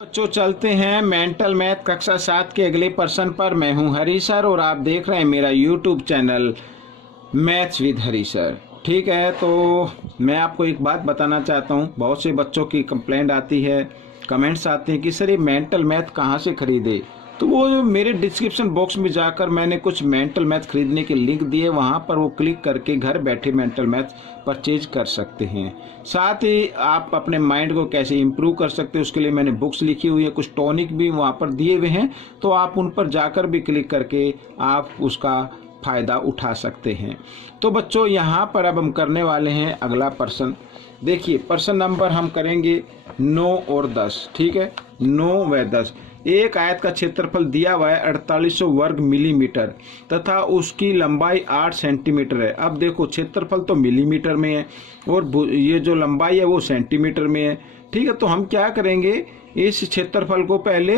बच्चों चलते हैं मेंटल मैथ कक्षा 7 के अगले प्रश्न पर। मैं हूं हरी सर और आप देख रहे हैं मेरा YouTube channel maths with Hari sir. ठीक है, तो मैं आपको एक बात बताना चाहता हूं। बहुत से बच्चों की कंप्लेंट आती है, कमेंट्स आते हैं कि सर ये मेंटल मैथ कहां से खरीदे। तो वो मेरे डिस्क्रिप्शन बॉक्स में जाकर मैंने कुछ मेंटल मैथ खरीदने के लिंक दिए, वहां पर वो क्लिक करके घर बैठे मेंटल मैथ परचेज कर सकते हैं। साथ ही आप अपने माइंड को कैसे इम्प्रूव कर सकते हैं उसके लिए मैंने बुक्स लिखी हुई है, कुछ टॉनिक भी वहाँ पर दिए हुए हैं, तो आप उन पर जाकर भी क्लिक करके आप उसका फ़ायदा उठा सकते हैं। तो बच्चों यहाँ पर अब हम करने वाले हैं अगला प्रश्न। देखिए प्रश्न नंबर हम करेंगे 9 और 10। ठीक है, 9 व 10। एक आयत का क्षेत्रफल दिया हुआ है 4800 वर्ग मिलीमीटर तथा उसकी लंबाई 8 सेंटीमीटर है। अब देखो क्षेत्रफल तो मिलीमीटर में है और ये जो लंबाई है वो सेंटीमीटर में है। ठीक है, तो हम क्या करेंगे, इस क्षेत्रफल को पहले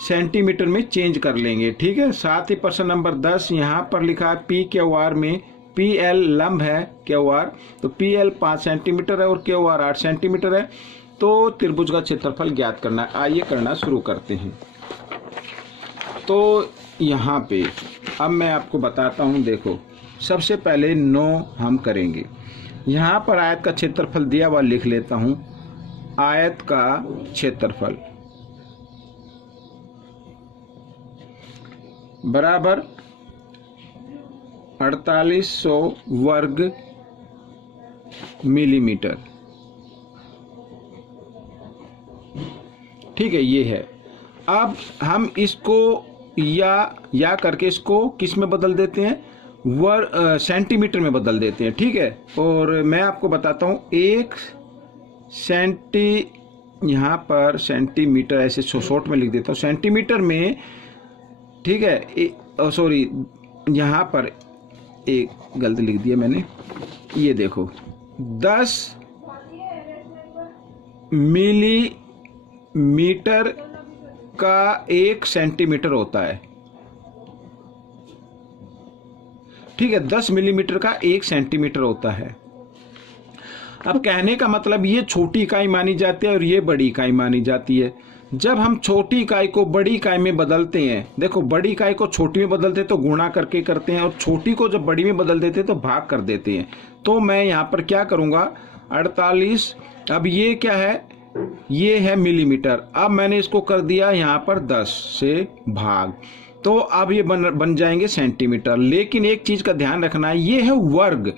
सेंटीमीटर में चेंज कर लेंगे। ठीक है, साथ ही प्रश्न नंबर 10 यहाँ पर लिखा है पी क्यू आर में पी एल लंब है क्यू आर, तो पी एल 5 सेंटीमीटर है और क्यू आर 8 सेंटीमीटर है। तो त्रिभुज का क्षेत्रफल ज्ञात करना है। आइए करना शुरू करते हैं। तो यहाँ पे अब मैं आपको बताता हूँ। देखो सबसे पहले 9 हम करेंगे। यहाँ पर आयत का क्षेत्रफल दिया हुआ लिख लेता हूँ। आयत का क्षेत्रफल बराबर 4800 वर्ग मिलीमीटर। ठीक है, ये है। अब हम इसको या करके इसको किस में बदल देते हैं, सेंटीमीटर में बदल देते हैं। ठीक है, और मैं आपको बताता हूँ एक यहाँ पर सेंटीमीटर ऐसे शॉर्ट में लिख देता हूँ सेंटीमीटर में। ठीक है, सॉरी यहाँ पर एक गलती लिख दिया मैंने। ये देखो 10 मिलीमीटर का 1 सेंटीमीटर होता है। ठीक है, 10 मिलीमीटर का 1 सेंटीमीटर होता है। अब कहने का मतलब ये छोटी इकाई मानी जाती है और ये बड़ी इकाई मानी जाती है। जब हम छोटी इकाई को बड़ी इकाई में बदलते हैं, देखो बड़ी इकाई को छोटी में बदलते तो गुणा करके करते हैं और छोटी को जब बड़ी में बदल देते तो भाग कर देते हैं। तो मैं यहाँ पर क्या करूँगा, 48, अब ये क्या है, ये है मिलीमीटर। अब मैंने इसको कर दिया यहाँ पर 10 से भाग, तो अब ये बन जाएंगे सेंटीमीटर। लेकिन एक चीज़ का ध्यान रखना है, ये है वर्ग।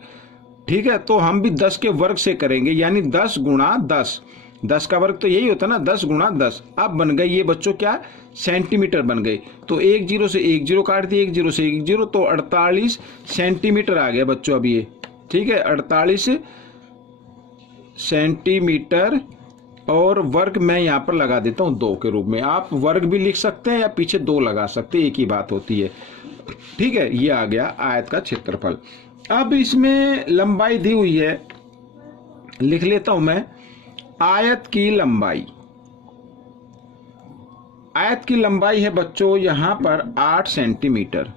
ठीक है, तो हम भी 10 के वर्ग से करेंगे, यानी 10 गुणा 10। 10 का वर्ग तो यही होता है ना, 10 गुणा 10। अब बन गई ये बच्चों क्या, सेंटीमीटर बन गई। तो 1 0 से 1 0 काट दिए, 1 0 से 1 0, तो 48 सेंटीमीटर आ गया बच्चों अब ये। ठीक है, 48 सेंटीमीटर और वर्ग मैं यहाँ पर लगा देता हूँ 2 के रूप में। आप वर्ग भी लिख सकते हैं या पीछे 2 लगा सकते हैं, एक ही बात होती है। ठीक है, ये आ गया आयत का क्षेत्रफल। अब इसमें लंबाई दी हुई है, लिख लेता हूं मैं। आयत की लंबाई, आयत की लंबाई है बच्चों यहां पर 8 सेंटीमीटर।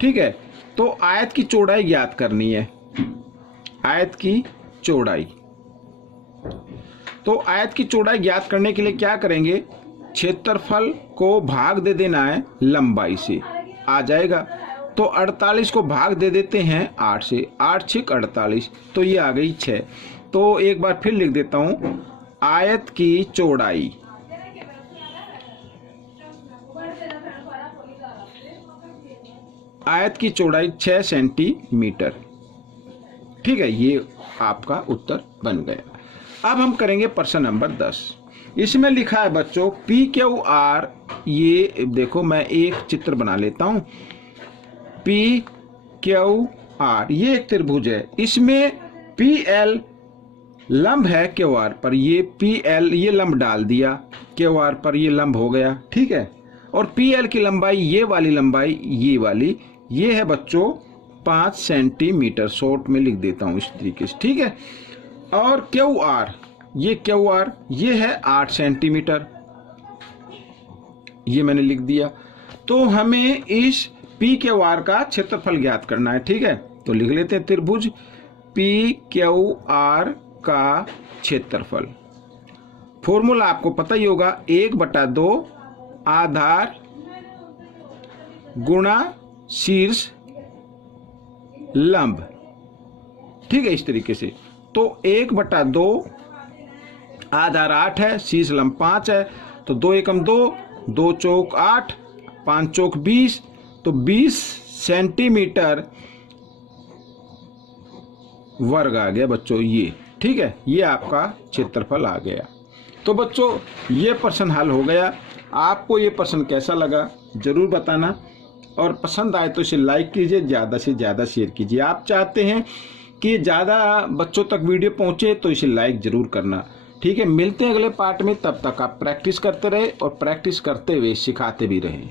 ठीक है, तो आयत की चौड़ाई ज्ञात करनी है। आयत की चौड़ाई, तो आयत की चौड़ाई ज्ञात करने के लिए क्या करेंगे, क्षेत्रफल को भाग दे देना है लंबाई से, आ जाएगा। तो 48 को भाग दे देते हैं 8 से, 8 6 48, तो ये आ गई 6। तो एक बार फिर लिख देता हूं, आयत की चौड़ाई, आयत की चौड़ाई 6 सेंटीमीटर। ठीक है, ये आपका उत्तर बन गया। अब हम करेंगे प्रश्न नंबर 10। इसमें लिखा है बच्चों पी क्यू आर, ये देखो मैं एक चित्र बना लेता हूं। पी क्यू आर ये एक त्रिभुज है, इसमें पी एल लंब है क्यू आर पर, ये पी एल ये लंब डाल दिया क्यू आर पर, ये लंब हो गया। ठीक है, और पी एल की लंबाई, ये वाली लंबाई, ये वाली, ये है बच्चों 5 सेंटीमीटर। शॉर्ट में लिख देता हूं इस तरीके से। ठीक है, और क्यू आर, ये क्यू आर ये है 8 सेंटीमीटर, ये मैंने लिख दिया। तो हमें इस पी क्यू आर का क्षेत्रफल ज्ञात करना है। ठीक है, तो लिख लेते हैं त्रिभुज पी क्यू आर का क्षेत्रफल। फॉर्मूला आपको पता ही होगा, 1/2 आधार गुणा शीर्ष लंब। ठीक है, इस तरीके से। तो 1/2 आधार 8 है, शीर्ष लंब 5 है, तो 2 एकम 2, 2 चौक 8, 5 चौक 20, तो 20 सेंटीमीटर वर्ग आ गया बच्चों ये। ठीक है, ये आपका क्षेत्रफल आ गया। तो बच्चों ये प्रश्न हल हो गया। आपको ये प्रश्न कैसा लगा जरूर बताना, और पसंद आए तो इसे लाइक कीजिए, ज़्यादा से ज़्यादा शेयर कीजिए। आप चाहते हैं कि ज़्यादा बच्चों तक वीडियो पहुँचे तो इसे लाइक ज़रूर करना। ठीक है, मिलते हैं अगले पार्ट में। तब तक आप प्रैक्टिस करते रहे और प्रैक्टिस करते हुए सिखाते भी रहें।